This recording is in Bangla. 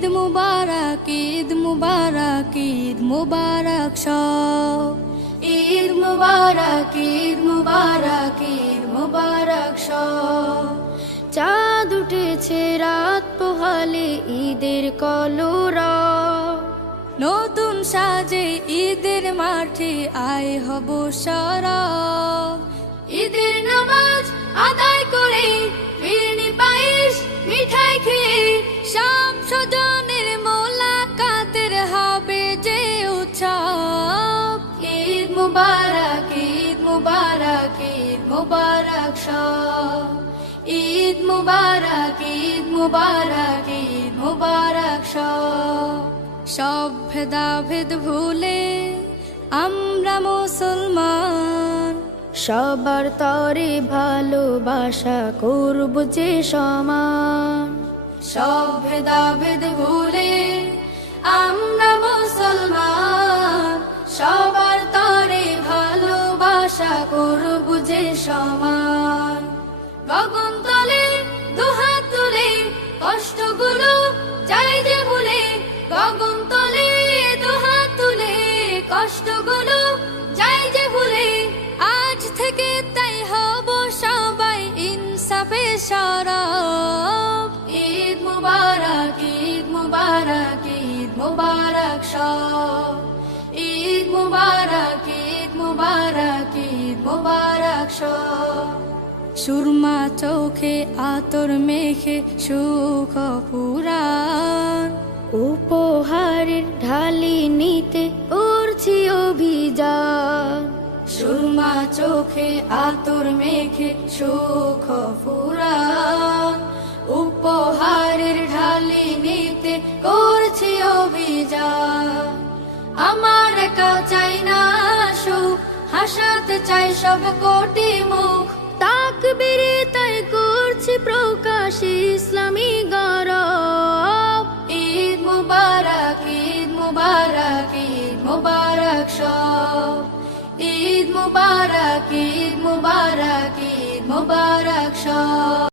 ঈদ মুবারক, ঈদ মুবারক, ঈদ মুবারক সব। ঈদ মুবারক, ঈদ মুবারক, ঈদ মুবারক সব। চাঁদ উঠেছে রাত পোহালে ঈদের কলরব, নতুন সাজে ঈদের মাঠে আয় হব সরব। ঈদের নামাজ আদায় করে ফিরনি পায়েস মিঠাই খেয়ে সব স্বজনের মোলাকাতের হবে যে উৎসব। ঈদ মুবারক, ঈদ মুবারক, ঈদ মুবারক সব। ঈদ মুবারক, ঈদ মুবারক, ঈদ মুবারক সব। সব ভেদাভেদ ভুলে আমরা মুসলমান, সবার তরে ভালোবাসা করব যে সমান। সব ভেদাভেদ ভুলে আমরা মুসলমান, সবার তরে ভালোবাসা করব যে সমান। গগন তলে দুহাত তুলে কষ্টগুলো চাই যে ভুলে, গগন তলে দুহাত তুলে কষ্টগুলো চাই যে ভুলে। আজ থেকে তাই হব সবাই ইনসাফে সরব। ঈদ মুবারক, ঈদ মুবারক, ঈদ মুবারক সব। ঈদ মুবারক, ঈদ মুবারক, ঈদ মুবারক সব। সুরমা চোখে আতর মেখে সুখ পুরাণ, উপহারের ঢালি নিতে করছি অভিযান। সুরমা চোখে আতর মেখে সুখ ফুরান, উপহারের ঢালি নিতে করছি অভিযান। আমার একা চাই না সুখ, হাসাতে চাই সব কোটি মুখ। তাকবীরে তাই করছি প্রকাশ ইসলামী গৌরব। ঈদ মুবারক, ঈদ মুবারক, ঈদ মুবারক সব। ঈদ মুবারক, ঈদ মুবারক, ঈদ মুবারক সব।